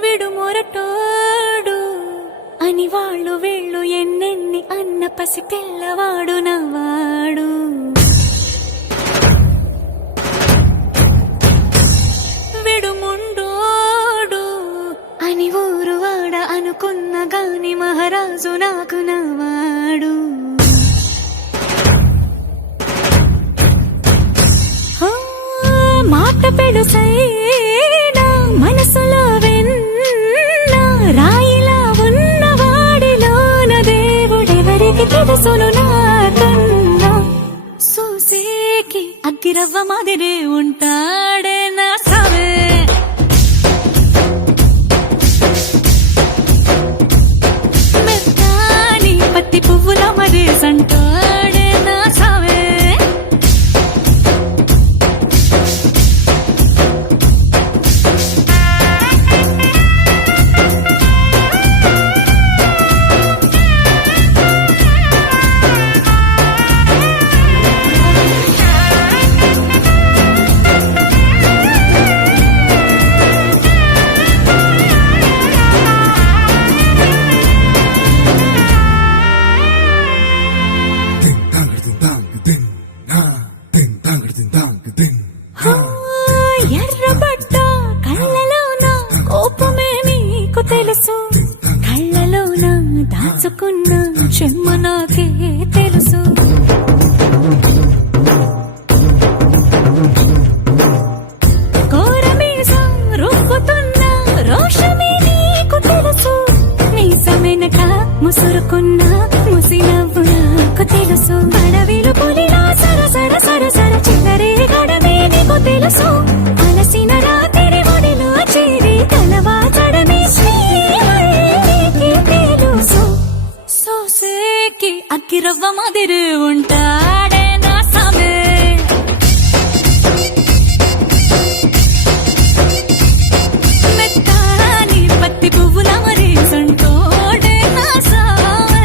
విడు మొరటోడు అని వాళ్ళు వీళ్ళు ఎన్నెన్ని అన్న పసి పిల్లవాడు నవ్వాడు. విడు ముండోడు అని ఊరు వాడ అనుకున్న గాని మహారాజు నాకు నవ్వాడు. మాట పెడుసైనా మనసులో వెన్న రాయిలా ఉన్నవాడిలోన దేవుడెవరికి తెలుసును నాకన్నా. సూసేకి అగ్గిరవ్వ మాదిరే ఉంటాడే నా సావే. మెత్తాని పత్తి పువ్వుల మరే సంటాడే నా సావే. ఎర్రబడ్డ కళ్ళలోన కోపమే నీకు తెలుసు, కళ్ళలోన దాచుకున్న చెమ్మ నాకే తెలుసు. కోరమీసం రుబ్బుతున్న రోషమే నీకు తెలుసు, మీసమెనక ముసురుకున్న ముసినవ్వు నాకు తెలుసు. అడవిలు పులిలా సరసర సరసర చిల్లరే గడమే నీకు తెలుసు. అలసిన రాత్రి ఒడిలో చేరి కలవాచడమే శ్రీకి తెలుసు. సోసేకి అగ్గిరవ్వ మాదిరి ఉంటాడే నా సామే. మెత్తాని పత్తి పువ్వుల మరి సంటోడే నా సామే.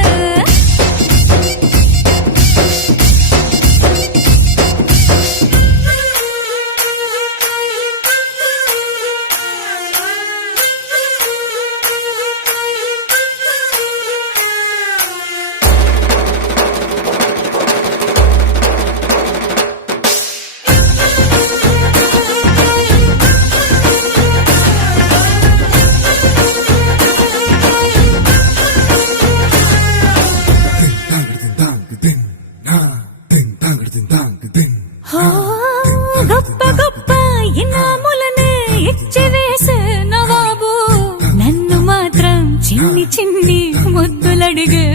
గొప్ప గొప్ప ఇనాములనే ఇచ్చి వేసే నవాబు, నన్ను మాత్రం చిన్ని చిన్ని ముద్దులడిగే